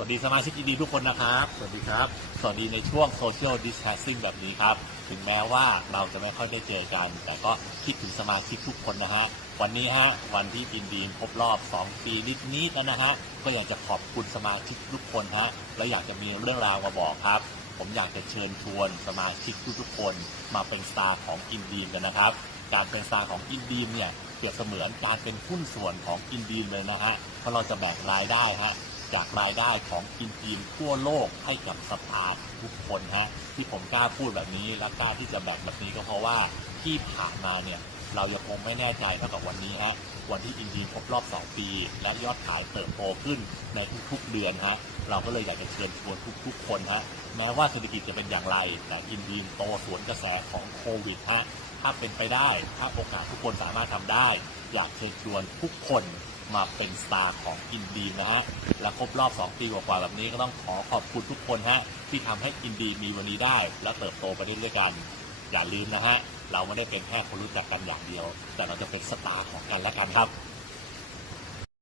สวัสดีสมาชิกดีทุกคนนะครับ สวัสดีครับ สวัสดีในช่วง Social Distancing แบบนี้ครับ ถึงแม้ว่าเราจะไม่ค่อยได้เจอกัน แต่ก็คิดถึงสมาชิกทุกคนนะฮะ วันนี้ฮะ วันที่อินดีมครบรอบ 2 ปีนิดๆแล้วนะฮะ ก็อยากจะขอบคุณสมาชิกทุกคนฮะ และอยากจะมีเรื่องราวมาบอกครับ ผมอยากจะเชิญชวนสมาชิกทุกๆคนมาเป็นสตาร์ของอินดีมกันนะครับ การเป็นสตาร์ของอินดีมเนี่ยเปรียบเสมือนการเป็นหุ้นส่วนของอินดีมเลยนะฮะ เพราะเราจะแบ่งรายได้ฮะ จากรายได้ของอินทีมทั่วโลกให้กับสตาร์ทุกคนฮะที่ผมกล้าพูดแบบนี้และกล้าที่จะแบ่งแบบนี้ก็เพราะว่าที่ผ่านมาเนี่ยเรายังคงไม่แน่ใจเท่ากับวันนี้ฮะวันที่อินทีครบรอบ 2 ปี และยอดขายเติบโตขึ้นในทุกๆเดือนฮะเราก็เลยอยากจะเชิญชวนทุกๆ คนฮะแม้ว่าเศรษฐกิจจะเป็นอย่างไรแต่อินทีโตสวนกระแสของโควิดฮะ ถ้าเป็นไปได้ ถ้าโอกาสทุกคนสามารถทำได้ อยากเชิญชวนทุกคนมาเป็นสตาร์ของอินดีนะฮะ และครบรอบ 2 ปีกว่าๆแบบนี้ก็ต้องขอขอบคุณทุกคนฮะ ที่ทำให้อินดีมีวันนี้ได้ และเติบโตไปได้ด้วยกัน อย่าลืมนะฮะ เราไม่ได้เป็นแค่คนรู้จักกันอย่างเดียว แต่เราจะเป็นสตาร์ของกันและกันครับ